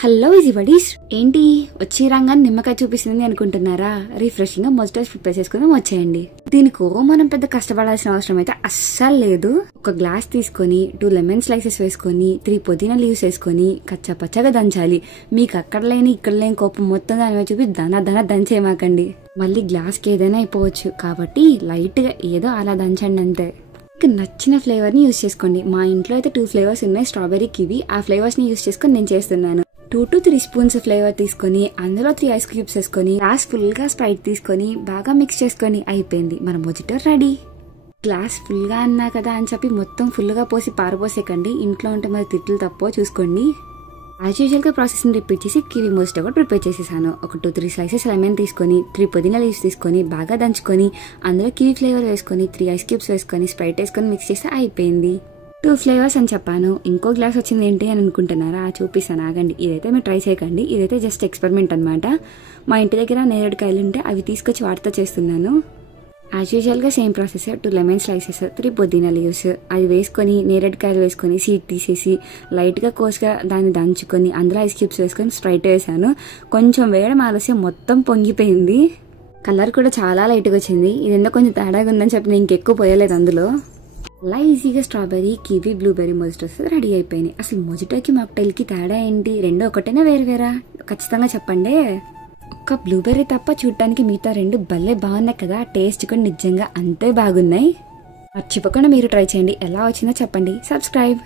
Hello easy buddies, ఏంటి వచ్చి రంగాన్ని నిమ్మకాయ చూపిస్తుంది అనుకుంటున్నారా? రిఫ్రెషింగ్ గా మొజిటోస్ ప్రిపేర్ చేసుకుందాం, వచ్చేయండి. దీనికో మనం పెద్ద కష్టపడాల్సిన అవసరం అయితే అస్సలు లేదు. ఒక గ్లాస్ తీసుకొని 2 లెమన్ స్లైసెస్ వేసుకొని 3 పుదీనా లీవ్స్ వేసుకొని కచ్చా పచ్చగా దంచాలి. మీకు అక్కడ లేని ఇక్కడ లేని కోపం మొత్తం దాని మీద చూపి దంచేయమాకండి. మళ్ళీ గ్లాస్ కి ఏదైనా అయిపోవచ్చు కాబట్టి లైట్ గా ఏదో అలా దంచండి అంతే. నచ్చిన ఫ్లేవర్ ని యూజ్ చేసుకోండి. మా ఇంట్లో అయితే 2 ఫ్లేవర్స్ ఉన్నాయి, స్ట్రాబెర్రీ కివి. ఆ ఫ్లేవర్స్ ని యూజ్ చేసుకొని నేను చేస్తున్నాను. 2 to 3 స్పూన్స్ ఫ్లేవర్ తీసుకొని అందులో 3 ఐస్ క్యూబ్స్ వేసుకొని గ్లాస్ ఫుల్ గా స్ప్రైట్ తీసుకొని బాగా మిక్స్ చేసుకొని అయిపోయింది మన మొజిటో రెడీ. గ్లాస్ ఫుల్ గా అన్నా కదా అని చెప్పి మొత్తం ఫుల్ గా పోసి పారపోసేకండి. ఇంట్లో ఉంటే మరి తిట్లు తప్పో చూసుకోండి. యాజ్ యూజువల్ గా ప్రాసెస్ ని రిపీట్ చేసి కివి మొజిటో కూడా ప్రిపేర్ చేసేసాను. ఒక 2-3 స్లైసెస్ లెమన్ తీసుకొని 3 పుదీనా లీవ్స్ తీసుకొని బాగా దంచుకొని అందులో కివి ఫ్లేవర్ వేసుకొని 3 ఐస్ క్యూబ్స్ వేసుకొని స్ప్రైట్ వేసుకొని మిక్స్ చేస్తే అయిపోయింది. 2 ఫ్లేవర్స్ అని చెప్పాను, ఇంకో గ్లాస్ వచ్చింది ఏంటి అని అనుకుంటున్నారా? చూపిస్తాను ఆగండి. ఇదైతే మీరు ట్రై చేయకండి, ఇదైతే జస్ట్ ఎక్స్పెరిమెంట్ అనమాట. మా ఇంటి దగ్గర నేరేడుకాయలు ఉంటే అవి తీసుకొచ్చి వాటితో చేస్తున్నాను. యాజ్ యూజువల్ గా సేమ్ ప్రాసెస్. 2 లెమన్ స్లైసెస్ 3 పుదీనా లీవ్స్ అవి వేసుకొని నేరేడుకాయలు వేసుకొని సీడ్ తీసేసి లైట్ గా కోసుగా దాన్ని దంచుకొని అందులో ఐస్ క్యూబ్స్ వేసుకొని స్ప్రైట్ వేసాను. కొంచెం వేయడం ఆలస్యం మొత్తం పొంగిపోయింది. కలర్ కూడా చాలా లైట్ గా వచ్చింది. ఇదేందో కొంచెం తేడాగా ఉందని చెప్పి నేను ఇంకెక్కువ పోయలేదు అందులో. అలా ఈజీగా strawberry kiwi blueberry mojitos ready అయిపోయినాయి. అసలు మొజిటోకి మాక్టైల్ కి తేడా ఏంటి? రెండు ఒకటేనా వేరువేరా? ఖచ్చితంగా చెప్పండి. ఒక్క బ్లూబెర్రీ తప్ప చూడటానికి మిగతా 2 భలే బాగున్నాయి కదా. టేస్ట్ కూడా నిజంగా అంతే బాగున్నాయి. మర్చిపోకుండా మీరు ట్రై చేయండి. ఎలా వచ్చిందో చెప్పండి. సబ్స్క్రైబ్.